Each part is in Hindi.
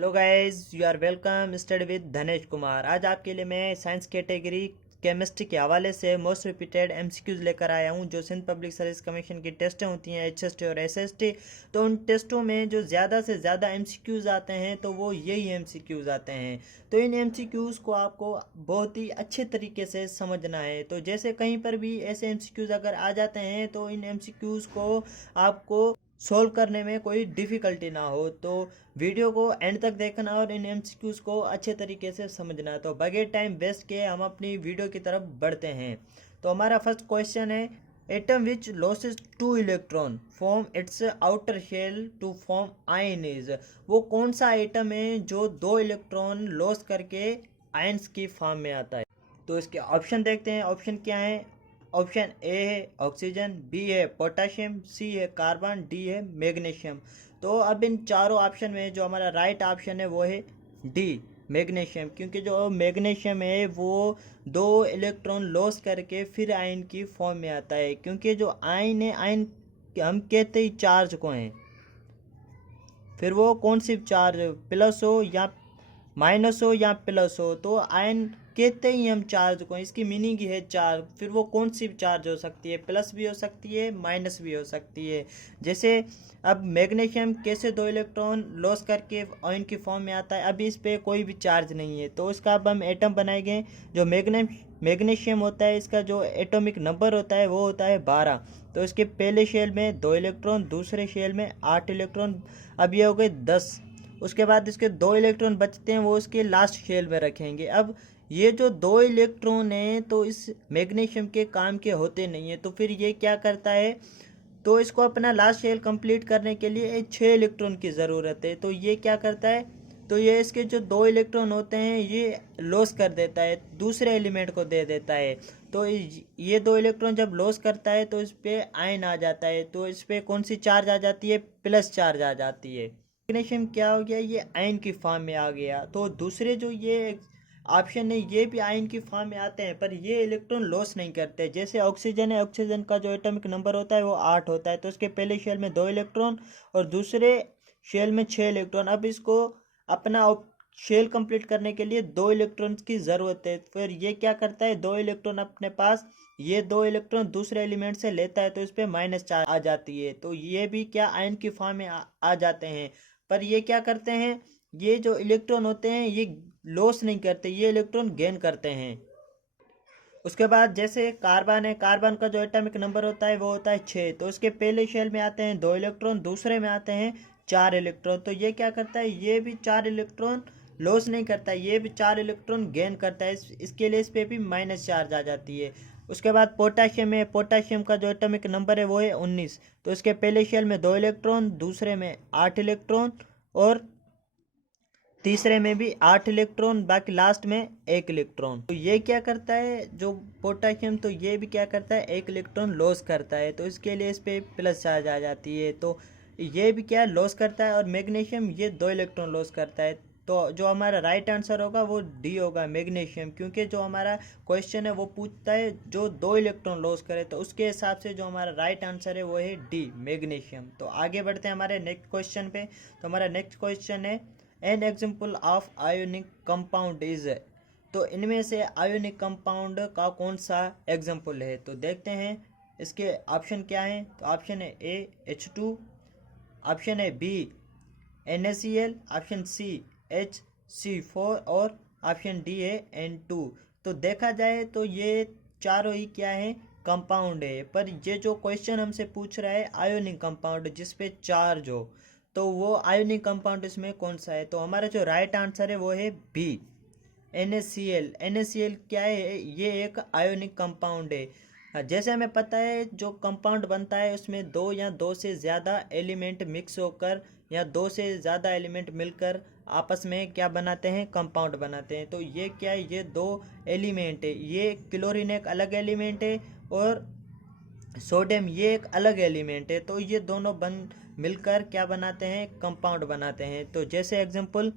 Hello guys, you are welcome study with Dhanesh Kumar. आज आपके लिए मैं साइंस कैटेगरी केमिस्ट्री के हवाले से मोस्ट रिपीटेड एमसीक्यूज लेकर आया हूं। जो सिंध पब्लिक सर्विस कमीशन की टेस्टें होती हैं एचएसटी और एसएसटी, तो उन टेस्टों में जो ज़्यादा से ज़्यादा एमसीक्यूज आते हैं तो वो यही एमसीक्यूज आते हैं। तो इन एमसीक्यूज को आपको बहुत ही अच्छे तरीके से समझना है। तो जैसे कहीं पर भी ऐसे एमसीक्यूज अगर आ जाते हैं तो इन एमसीक्यूज को आपको सोल्व करने में कोई डिफ़िकल्टी ना हो। तो वीडियो को एंड तक देखना और इन एमसीक्यूज़ को अच्छे तरीके से समझना। तो बगैर टाइम वेस्ट के हम अपनी वीडियो की तरफ बढ़ते हैं। तो हमारा फर्स्ट क्वेश्चन है, atom which loses 2 electron form its outer shell to form ion is. वो कौन सा एटम है जो 2 इलेक्ट्रॉन लॉस करके आयंस की फॉर्म में आता है। तो इसके ऑप्शन देखते हैं। ऑप्शन क्या है? ऑप्शन ए है ऑक्सीजन, बी है पोटाशियम, सी है कार्बन, डी है मैग्नीशियम। तो अब इन चारों ऑप्शन में जो हमारा राइट ऑप्शन है वो है डी मैग्नीशियम, क्योंकि जो मैग्नीशियम है वो 2 इलेक्ट्रॉन लॉस करके फिर आयन की फॉर्म में आता है। क्योंकि जो आयन है, आयन हम कहते ही चार्ज को हैं, फिर वो कौन सी चार्ज, प्लस हो या माइनस हो या प्लस हो, तो आयन कहते ही हम चार्ज को, इसकी मीनिंग ही है चार्ज। फिर वो कौन सी चार्ज हो सकती है, प्लस भी हो सकती है माइनस भी हो सकती है। जैसे अब मैग्नीशियम कैसे 2 इलेक्ट्रॉन लॉस करके आयन की फॉर्म में आता है, अभी इस पर कोई भी चार्ज नहीं है। तो इसका अब हम एटम बनाएंगे। जो मैग्नीशियम होता है, इसका जो एटॉमिक नंबर होता है वो होता है 12। तो इसके पहले शेल में 2 इलेक्ट्रॉन, दूसरे शेल में 8 इलेक्ट्रॉन, अब ये हो गए 10। उसके बाद इसके 2 इलेक्ट्रॉन बचते हैं, वो इसके लास्ट शेल में रखेंगे। अब ये जो 2 इलेक्ट्रॉन हैं तो इस मैग्नीशियम के काम के होते नहीं है, तो फिर ये क्या करता है, तो इसको अपना लास्ट शेल कंप्लीट करने के लिए 6 इलेक्ट्रॉन की ज़रूरत है। तो ये क्या करता है, तो ये इसके जो 2 इलेक्ट्रॉन होते हैं ये लॉस कर देता है, दूसरे एलिमेंट को दे देता है। तो ये 2 इलेक्ट्रॉन जब लॉस करता है तो इस पर आयन आ जाता है। तो इस पर कौन सी चार्ज आ जाती है, प्लस चार्ज आ जाती है। मैग्नीशियम क्या हो गया, ये आयन की फॉर्म में आ गया। तो दूसरे जो ये ऑप्शन है ये भी आयन की फॉर्म में आते हैं, पर ये इलेक्ट्रॉन लॉस नहीं करते। जैसे ऑक्सीजन है, ऑक्सीजन का जो एटॉमिक नंबर होता है वो 8 होता है। तो उसके पहले शेल में 2 इलेक्ट्रॉन और दूसरे शेल में 6 इलेक्ट्रॉन। अब इसको अपना शेल कंप्लीट करने के लिए 2 इलेक्ट्रॉन की ज़रूरत है। फिर ये क्या करता है, 2 इलेक्ट्रॉन अपने पास, ये 2 इलेक्ट्रॉन दूसरे एलिमेंट से लेता है, तो इस पर माइनस चार्ज आ जाती है। तो ये भी क्या आयन की फॉर्म में आ जाते हैं। पर ये क्या करते हैं, ये जो इलेक्ट्रॉन होते हैं ये लॉस नहीं करते, ये इलेक्ट्रॉन गेन करते हैं। उसके बाद जैसे कार्बन है, कार्बन का जो एटॉमिक नंबर होता है वो होता है 6। तो इसके पहले शेल में आते हैं 2 इलेक्ट्रॉन, दूसरे में आते हैं 4 इलेक्ट्रॉन। तो ये क्या करता है, ये भी 4 इलेक्ट्रॉन लॉस नहीं करता, ये भी 4 इलेक्ट्रॉन गेन करता है। इसके लिए इस पर भी माइनस चार्ज आ जाती है। उसके बाद पोटाशियम है, पोटाशियम का जो एटॉमिक नंबर है वो है 19। तो इसके पहले शेल में 2 इलेक्ट्रॉन, दूसरे में 8 इलेक्ट्रॉन और तीसरे में भी 8 इलेक्ट्रॉन, बाकी लास्ट में 1 इलेक्ट्रॉन। तो ये क्या करता है जो पोटाशियम, तो ये भी क्या करता है, 1 इलेक्ट्रॉन लॉस करता है। तो इसके लिए इस पर प्लस चार्ज आ जाती है। तो ये भी क्या लॉस करता है, और मैग्नीशियम ये 2 इलेक्ट्रॉन लॉस करता है। तो जो हमारा राइट आंसर होगा वो डी होगा, मैग्नीशियम। क्योंकि जो हमारा क्वेश्चन है वो पूछता है जो 2 इलेक्ट्रॉन लॉस करे, तो उसके हिसाब से जो हमारा राइट आंसर है वो है डी मैग्नीशियम। तो आगे बढ़ते हैं हमारे नेक्स्ट क्वेश्चन पे। तो हमारा नेक्स्ट क्वेश्चन है, an example of ionic compound is. तो इनमें से आयोनिक कंपाउंड का कौन सा एग्जाम्पल है। तो देखते हैं इसके ऑप्शन क्या हैं। तो ऑप्शन है ए H2, ऑप्शन है B NaCl, option C HC4 और ऑप्शन डी है N2। तो देखा जाए तो ये चारों ही क्या है, कंपाउंड है। पर ये जो क्वेश्चन हमसे पूछ रहा है आयोनिक कंपाउंड जिसपे चार्ज हो, तो वो आयोनिक कंपाउंड इसमें कौन सा है। तो हमारा जो राइट आंसर है वो है बी NaCl। NaCl क्या है, ये एक आयोनिक कंपाउंड है। जैसे हमें पता है जो कंपाउंड बनता है उसमें 2 या 2 से ज़्यादा एलिमेंट मिक्स होकर या 2 से ज़्यादा एलिमेंट मिलकर आपस में क्या बनाते हैं, कंपाउंड बनाते हैं। तो ये क्या है, ये 2 एलिमेंट है। ये क्लोरीन एक अलग एलिमेंट है और सोडियम ये एक अलग एलिमेंट है। तो ये दोनों मिलकर क्या बनाते हैं, कंपाउंड बनाते हैं। तो जैसे एग्जांपल,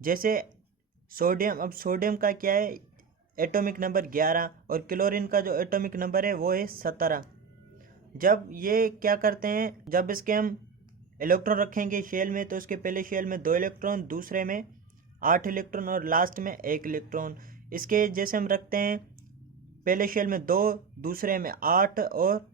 जैसे सोडियम, अब सोडियम का क्या है एटॉमिक नंबर 11 और क्लोरीन का जो एटॉमिक नंबर है वो है 17। जब ये क्या करते हैं, जब इसके हम इलेक्ट्रॉन रखेंगे शेल में, तो उसके पहले शेल में 2 इलेक्ट्रॉन, दूसरे में 8 इलेक्ट्रॉन और लास्ट में 1 इलेक्ट्रॉन। इसके जैसे हम रखते हैं पहले शेल में 2, दूसरे में 8 और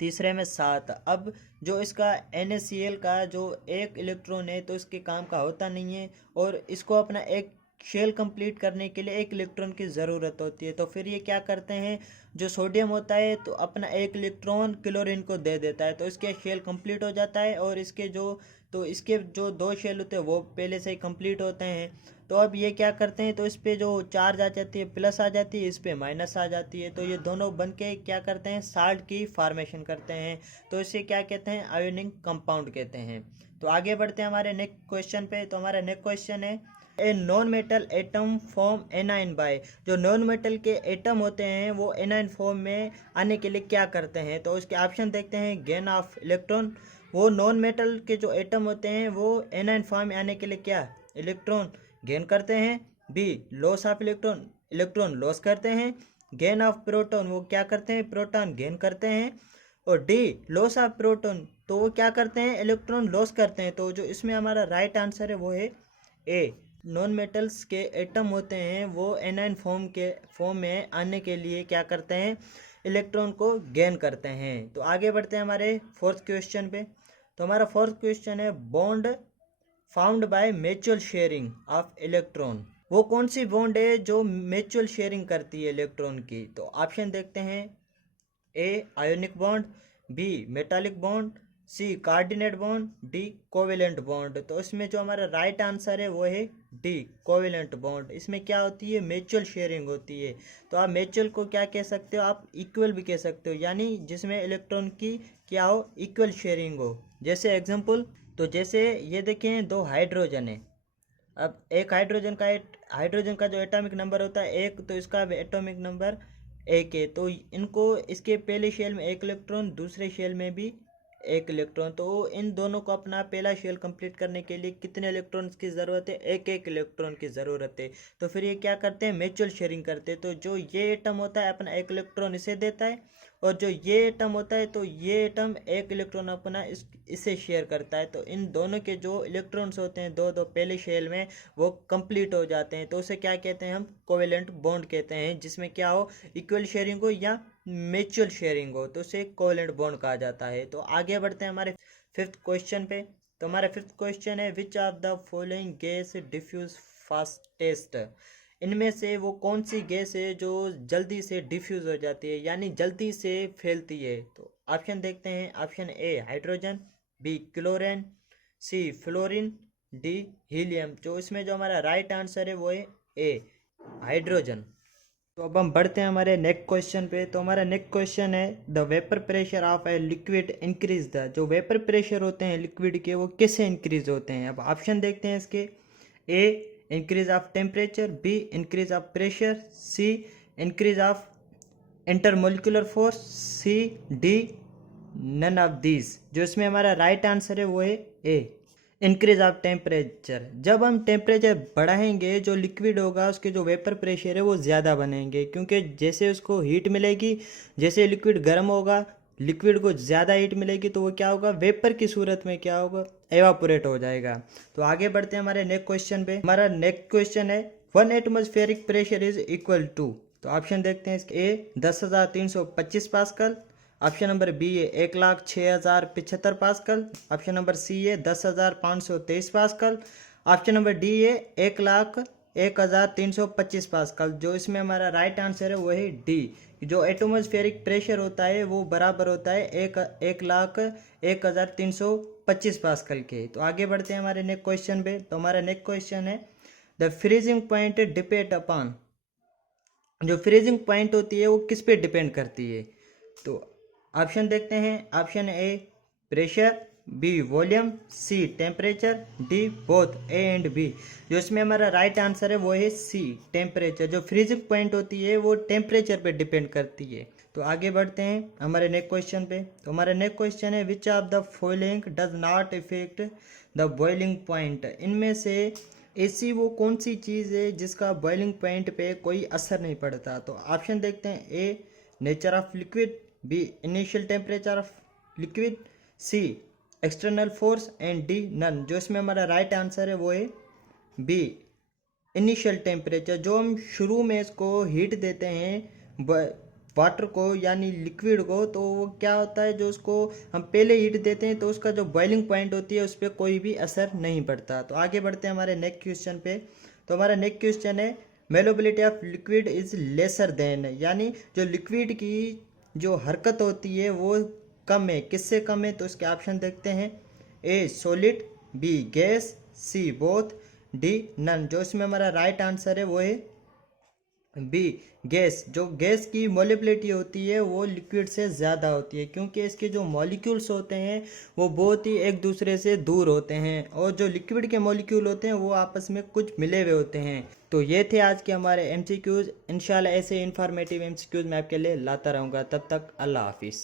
तीसरे में 7। अब जो इसका NaCl का जो 1 इलेक्ट्रॉन है तो इसके काम का होता नहीं है, और इसको अपना एक शेल कंप्लीट करने के लिए 1 इलेक्ट्रॉन की ज़रूरत होती है। तो फिर ये क्या करते हैं, जो सोडियम होता है तो अपना 1 इलेक्ट्रॉन क्लोरीन को दे देता है, तो इसके शेल कंप्लीट हो जाता है। और इसके जो 2 शेल होते हैं वो पहले से ही कंप्लीट होते हैं। तो अब ये क्या करते हैं, तो इस पे जो चार्ज आ जाती है प्लस आ जाती है, इस पे माइनस आ जाती है, तो ये दोनों बन के क्या करते हैं, साल्ट की फॉर्मेशन करते हैं। तो इसे क्या कहते हैं, आयोनिक कंपाउंड कहते हैं। तो आगे बढ़ते हैं हमारे नेक्स्ट क्वेश्चन पे। तो हमारा नेक्स्ट क्वेश्चन है, a non metal atom form anion by. जो नॉन मेटल के एटम होते हैं वो एनाइन फॉर्म में आने के लिए क्या करते हैं। तो उसके ऑप्शन देखते हैं, गेन ऑफ इलेक्ट्रॉन। वो नॉन मेटल के जो एटम होते हैं वो एनाइन फॉर्म में आने के लिए क्या इलेक्ट्रॉन गेन करते हैं। B loss of electron, electron loss करते हैं। गेन ऑफ प्रोटॉन, वो क्या करते हैं, प्रोटॉन गेन करते हैं। और डी लॉस ऑफ प्रोटॉन, तो वो क्या करते हैं, इलेक्ट्रॉन लॉस करते हैं। तो जो इसमें हमारा राइट आंसर है वो है ए। नॉन मेटल्स के एटम होते हैं वो एनाइन फॉर्म में आने के लिए क्या करते हैं, इलेक्ट्रॉन को गेन करते हैं। तो आगे बढ़ते हैं हमारे फोर्थ क्वेश्चन पे। तो हमारा फोर्थ क्वेश्चन है, bond found by mutual sharing of electron. वो कौन सी बॉन्ड है जो म्यूचुअल शेयरिंग करती है इलेक्ट्रॉन की। तो ऑप्शन देखते हैं, A ionic bond, B metallic bond, C coordinate bond, D covalent bond. तो इसमें जो हमारा राइट आंसर है वो है डी कोवेलेंट बॉन्ड। इसमें क्या होती है, म्यूचुअल शेयरिंग होती है। तो आप म्यूचुअल को क्या कह सकते हो, आप इक्वल भी कह सकते हो, यानी जिसमें इलेक्ट्रॉन की क्या हो, इक्वल शेयरिंग हो। जैसे एग्जांपल, तो जैसे ये देखें 2 हाइड्रोजन है। अब एक हाइड्रोजन का जो एटॉमिक नंबर होता है 1, तो इसका एटॉमिक नंबर 1 है। तो इनको इसके पहले शेल में 1 इलेक्ट्रॉन, दूसरे शेल में भी 1 इलेक्ट्रॉन। तो इन दोनों को अपना पहला शेल कंप्लीट करने के लिए कितने इलेक्ट्रॉन्स की ज़रूरत है, 1 इलेक्ट्रॉन की ज़रूरत है। तो फिर ये क्या करते हैं, म्यूचुअल शेयरिंग करते हैं। तो जो ये एटम होता है अपना 1 इलेक्ट्रॉन इसे देता है, और जो ये एटम होता है तो ये एटम 1 इलेक्ट्रॉन अपना इसे शेयर करता है। तो इन दोनों के जो इलेक्ट्रॉन्स होते हैं दो दो पहले शेल में, वो कंप्लीट हो जाते हैं। तो उसे क्या कहते हैं, हम कोवेलेंट बॉन्ड कहते हैं, जिसमें क्या हो, इक्वल शेयरिंग हो या म्यूचुअल शेयरिंग हो, तो उसे कोवेलेंट बॉन्ड कहा जाता है। तो आगे बढ़ते हैं हमारे फिफ्थ क्वेश्चन पे। तो हमारा फिफ्थ क्वेश्चन है, which of the following gas diffuse fastest. इनमें से वो कौन सी गैस है जो जल्दी से डिफ्यूज हो जाती है, यानी जल्दी से फैलती है। तो ऑप्शन देखते हैं, option A hydrogen, B chlorine, C fluorine, D helium. तो इसमें जो हमारा राइट आंसर है वो है ए हाइड्रोजन। तो अब हम बढ़ते हैं हमारे नेक्स्ट क्वेश्चन पे। तो हमारा नेक्स्ट क्वेश्चन है, the vapour pressure of a liquid increase the. जो वेपर प्रेशर होते हैं लिक्विड के वो कैसे इंक्रीज होते हैं। अब ऑप्शन देखते हैं इसके, A increase of temperature, B increase of pressure, C increase of intermolecular force, C D none of these. जो इसमें हमारा राइट आंसर है वो है ए इंक्रीज ऑफ टेम्परेचर। जब हम टेम्परेचर बढ़ाएंगे जो लिक्विड होगा उसके जो वेपर प्रेशर है वो ज़्यादा बनेंगे, क्योंकि जैसे उसको हीट मिलेगी, जैसे लिक्विड गर्म होगा, लिक्विड को ज़्यादा हीट मिलेगी, तो वो क्या होगा, वेपर की सूरत में क्या होगा, एवापोरेट हो जाएगा। तो आगे बढ़ते हैं हमारे नेक्स्ट क्वेश्चन पे। हमारा नेक्स्ट क्वेश्चन है, 1 atmospheric pressure is equal to. तो ऑप्शन देखते हैं, A 10,325 pascal, option number B है 1,06,075 पास्कल, ऑप्शन नंबर सी है 10,523 पास्कल, ऑप्शन नंबर डी है 1,01,325 पास्कल। जो इसमें हमारा राइट आंसर है वो है डी। जो एटमॉस्फेरिक प्रेशर होता है वो बराबर होता है 1,01,325 पास्कल के। तो आगे बढ़ते हैं हमारे नेक्स्ट क्वेश्चन पे। तो हमारा नेक्स्ट क्वेश्चन है, the freezing point depend upon. जो फ्रीजिंग पॉइंट होती है वो किस पे डिपेंड करती है। तो ऑप्शन देखते हैं, option A pressure, B volume, C temperature, D both A and B. जो इसमें हमारा राइट आंसर है वो है सी टेम्परेचर। जो फ्रीजिंग पॉइंट होती है वो टेम्परेचर पे डिपेंड करती है। तो आगे बढ़ते हैं हमारे नेक्स्ट क्वेश्चन पे। तो हमारा नेक्स्ट क्वेश्चन है, which of the following does not effect the boiling point. इनमें से ऐसी वो कौन सी चीज़ है जिसका बॉइलिंग पॉइंट पे कोई असर नहीं पड़ता। तो ऑप्शन देखते हैं, A nature of liquid, B initial temperature of liquid, C external force and D none. जो इसमें हमारा राइट आंसर है वो है बी इनिशियल टेम्परेचर। जो हम शुरू में इसको हीट देते हैं वाटर को यानी लिक्विड को, तो वो क्या होता है, जो उसको हम पहले हीट देते हैं तो उसका जो बॉइलिंग पॉइंट होती है उस पर कोई भी असर नहीं पड़ता। तो आगे बढ़ते हैं हमारे नेक्स्ट क्वेश्चन पे। तो हमारा नेक्स्ट क्वेश्चन है malleability of liquid is lesser than, यानी जो लिक्विड की जो हरकत होती है वो कम है। किससे कम है? तो इसके ऑप्शन देखते हैं। A solid, B gas, C both, D none. जो इसमें हमारा राइट आंसर है वो है बी गैस। जो गैस की मोलिबिलिटी होती है वो लिक्विड से ज़्यादा होती है, क्योंकि इसके जो मॉलिक्यूल्स होते हैं वो बहुत ही एक दूसरे से दूर होते हैं, और जो लिक्विड के मॉलिक्यूल होते हैं वो आपस में कुछ मिले हुए होते हैं। तो ये थे आज के हमारे एमसीक्यूज़। इंशाल्लाह ऐसे इंफॉर्मेटिव एमसीक्यूज़ मैं आपके लिए लाता रहूँगा। तब तक अल्लाह हाफिज़।